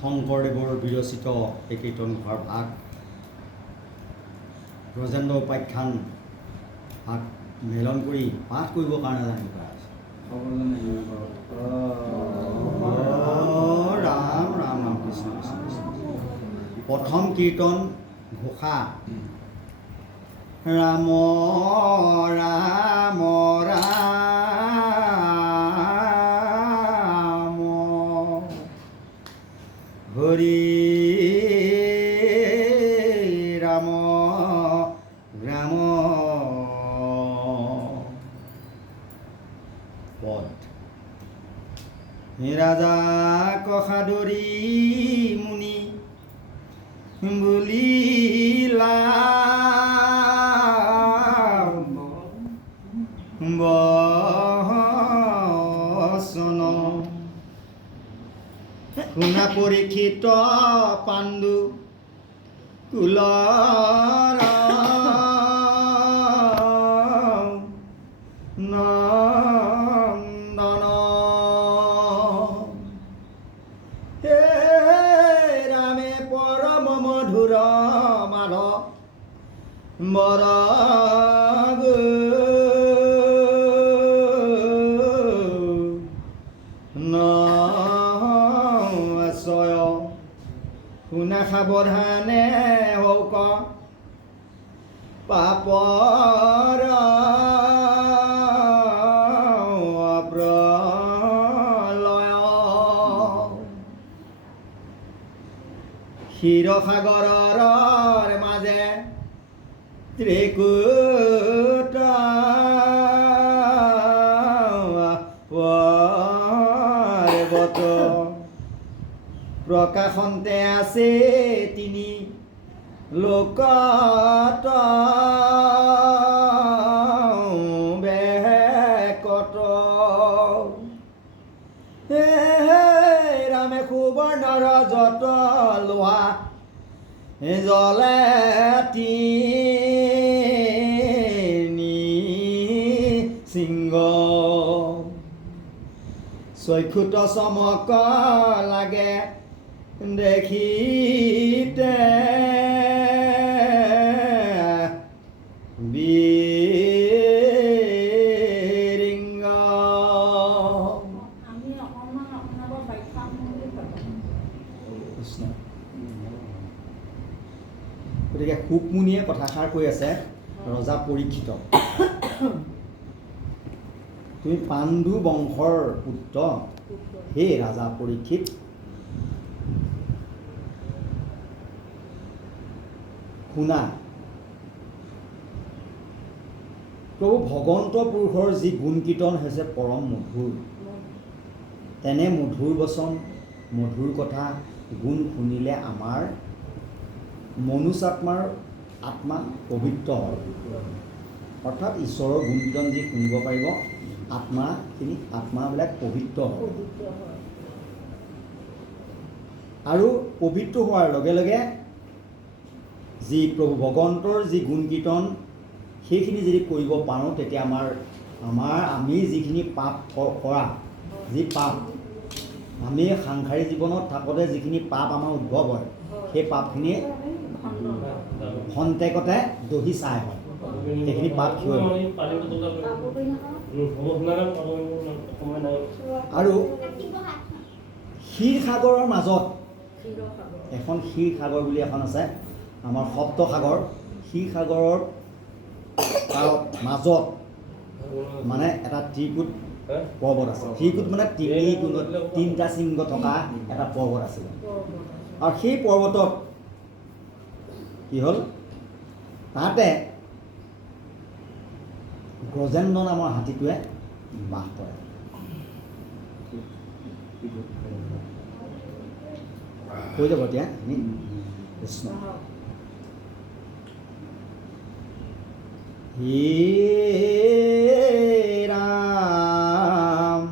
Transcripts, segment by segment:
শংকৰদেৱৰ বিৰচিত এই কীৰ্তন ঘোষাৰ ভাগ ব্ৰজেন্দ্ৰ উপাখ্যান ভাগ মেলন কৰি পাঠ কৰিবৰ কাৰণে জানিব পৰা হৈছে। ৰাম ৰাম ৰাম কৃষ্ণ কৃষ্ণ কৃষ্ণ। প্ৰথম কীৰ্তন ঘোষা ৰাম ৰাম ৰাম হৰি ৰাম ৰাম পদ ৰাজা কসাদৰী মুনি বুলিলা বচন শুনা পৰীক্ষিত পাণ্ডু কুলৰ নন্দন হে ৰামে পৰম মধুৰ মাধ বৰ শুনা সাৱধানে হওক পাপৰ প্ৰলয় ক্ষীৰসাগৰৰ মাজে ত্ৰিকুট পৰ্বত প্ৰকাশন্তে আছে তিনি লোকত বেকত হে ৰামে সুবৰ্ণৰ যত লোহা জলে তিনি সিংহ চক্ষুত চমক লাগে দেখিতে বিৰিংগ গতিকে শুকমুনিয়ে কথাষাৰ কৈ আছে ৰজা পৰীক্ষিত, তুমি পাণ্ডু বংশৰ পুত্ৰ হে ৰাজা পৰীক্ষিত, শুনা প্ৰভু ভগৱন্ত পুৰুষৰ যি গুণ কীৰ্তন হৈছে পৰম মধুৰ, তেনে মধুৰ বচন মধুৰ কথা গুণ শুনিলে আমাৰ মনুষ্যাত্মাৰ আত্মা পবিত্ৰ হয়। অৰ্থাৎ ঈশ্বৰৰ গুণ কীৰ্তন যি শুনিব পাৰিব আত্মাবিলাক পবিত্ৰ হয়। আৰু পবিত্ৰ হোৱাৰ লগে লগে যি প্ৰভু ভগৱন্তৰ যি গুণ কীৰ্তন সেইখিনি যদি কৰিব পাৰোঁ, তেতিয়া আমি যিখিনি পাপ কৰা যি পাপ আমি সাংসাৰিক জীৱনত থাকোঁতে যিখিনি পাপ আমাৰ উদ্ভৱ হয়, সেই পাপখিনি খন্তেকতে দহি চাই হয়, সেইখিনি পাপ ক্ষয় হয়। আৰু ক্ষীৰসাগৰৰ মাজত এখন ক্ষীৰসাগৰ বুলি এখন আছে আমাৰ সপ্তসাগৰ, ক্ষীৰসাগৰৰ মাজত মানে এটা ত্ৰিকুট পৰ্বত আছে। ত্ৰিকুট মানে তিনিটা শৃংগ থকা এটা পৰ্বত আছিলে। আৰু সেই পৰ্বতত কি হ'ল, তাতে ব্ৰজেন্দ্ৰ নামৰ হাতীটোৱে বাস কৰে। কৈ যাব এতিয়া কৃষ্ণ হে ৰাম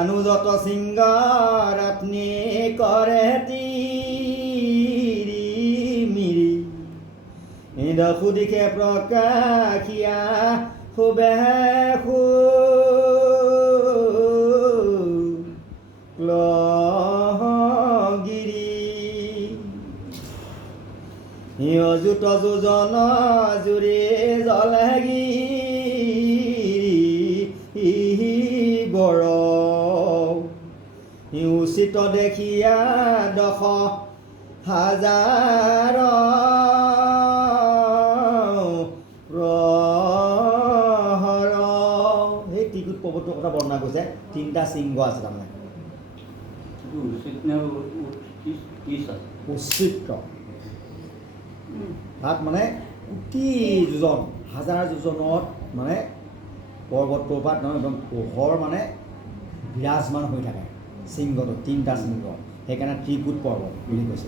অনুযত সিংহাৰত্নী কৰে তিৰি দশু দিশে প্ৰকাশিয়া শুবে অযুত যোজন জুৰি জলগি বৰ উচিত দেখিয়া 10,000 প্ৰহৰ। সেই ত্ৰিকুট পৰ্বতৰ কথা বৰ্ণনা কৰিছে। 3টা শৃংগ আছে তাৰমানে। উচিত তাত মানে কোটি যোজন, 1000 যোজনত মানে পৰ্বতটোৰ পৰা একদম পোহৰ মানে বিৰাজমান হৈ থাকে শৃংগটো। 3টা শৃংগ, সেইকাৰণে ত্ৰিকুট পৰ্বত বুলি কৈছে।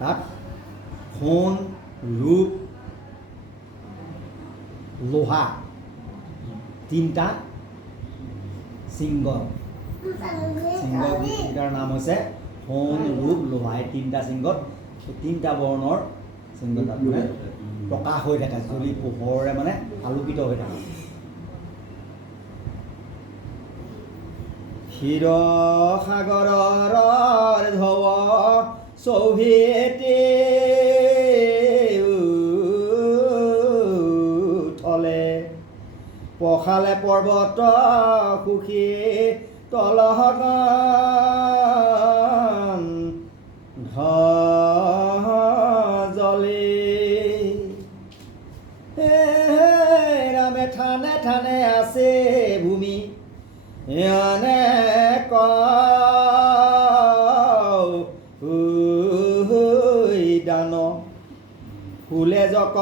তাত সোণ, ৰূপ, লোহা 3টা শৃংগ। শৃংগকেইটাৰ নাম হৈছে সোণ, ৰূপ, লোহা। এই 3টা শৃংগত 3টা বৰ্ণৰ শৃংগ তাত মানে প্ৰকাশ হৈ থাকে, জ্বলি পোহৰে মানে আলোকিত হৈ থাকে। ক্ষীৰ সাগৰৰ ঢৌ চৌভেটি উঠলে, পখালে পৰ্বত সুখী তলহগন জলে। ৰামে থানে থানে আছে ভূমি এনে দান ফুলে জক